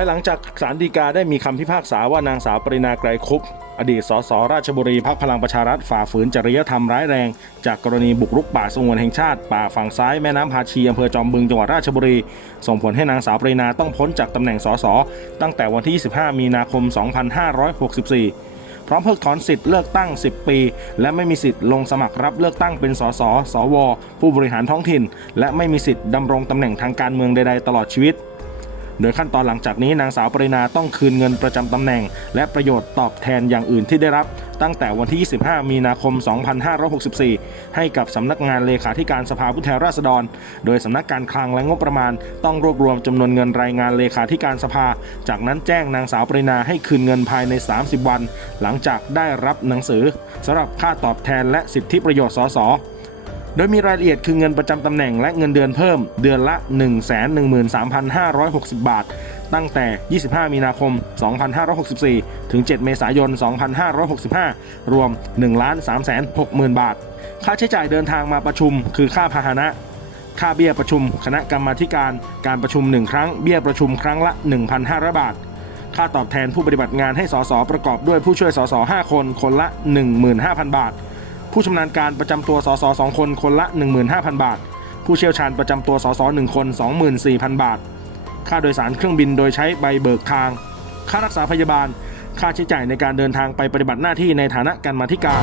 ายหลังจากศาลฎีกาได้มีคำพิพากษาว่านางสาวปรินาไกรคุปอดีตสสราชบุรีพักพลังประชารัฐฝ่าฝืนจริยธรรมร้ายแรง จากกรณีบุกรุกป่าสงวนแห่งชาติ ป่าฝั่งซ้ายแม่น้ำพาชีอำเภอจอมบึงจังหวัดราชบุรี ส่งผลให้นางสาวปรินาต้องพ้นจากตำแหน่งสสตั้งแต่วันที่ 25 มีนาคม 2564 พร้อมเพิกถอนสิทธิ์เลือกตั้ง 10 ปี และไม่มีสิทธิ์ลงสมัครรับเลือกตั้งเป็นสสสว ผู้บริหารท้องถิ่น และไม่มีสิทธิ์ดำรงตำแหน่งทางการเมืองใดๆตลอดชีวิต โดยขั้นตอนหลังจากนี้นางสาวปรินาต้องคืนเงินประจำตำแหน่ง และประโยชน์ตอบแทนอย่างอื่นที่ได้รับ ตั้งแต่วันที่ 25 มีนาคม 2564 ให้กับสำนักงานเลขาธิการสภาผู้แทนราษฎร โดยสำนักการคลังและงบประมาณ ต้องรวบรวมจำนวนเงินรายงานเลขาธิการสภา จากนั้นแจ้งนางสาวปรินาให้คืนเงินภายใน 30 วัน หลังจากได้รับหนังสือสำหรับค่าตอบแทนและสิทธิประโยชน์สส โดยมีรายละเอียดคือเงินประจำตำแหน่งและเงินเดือนเพิ่ม เดือนละ 113,560 บาท ตั้งแต่ 25 มีนาคม 2564 ถึง 7 เมษายน 2565 รวม 1 3 6 0 0 0 0 บาท ค่าใช้จ่ายเดินทางมาประชุม คือค่าพาหนะ ค่าเบี้ยประชุม คณะกรรมาการ การประชุม 1 ครั้ง เบี้ยประชุมครั้งละ 1,500 บาทค่าตอบแทนผู้ปฏิบัติงานให้สสประกอบด้วยผู้ช่วยสส5คน คนละ 15,000 บาท ผู้ชำนาญการประจำตัวสสสองคนคนละ 15,000 บาท ผู้เชี่ยวชาญประจำตัวสสหนึ่งคน 24,000 บาท ค่าโดยสารเครื่องบินโดยใช้ใบเบิกทาง ค่ารักษาพยาบาล ค่าใช้จ่ายในการเดินทางไปปฏิบัติหน้าที่ในฐานะกรรมาธิการ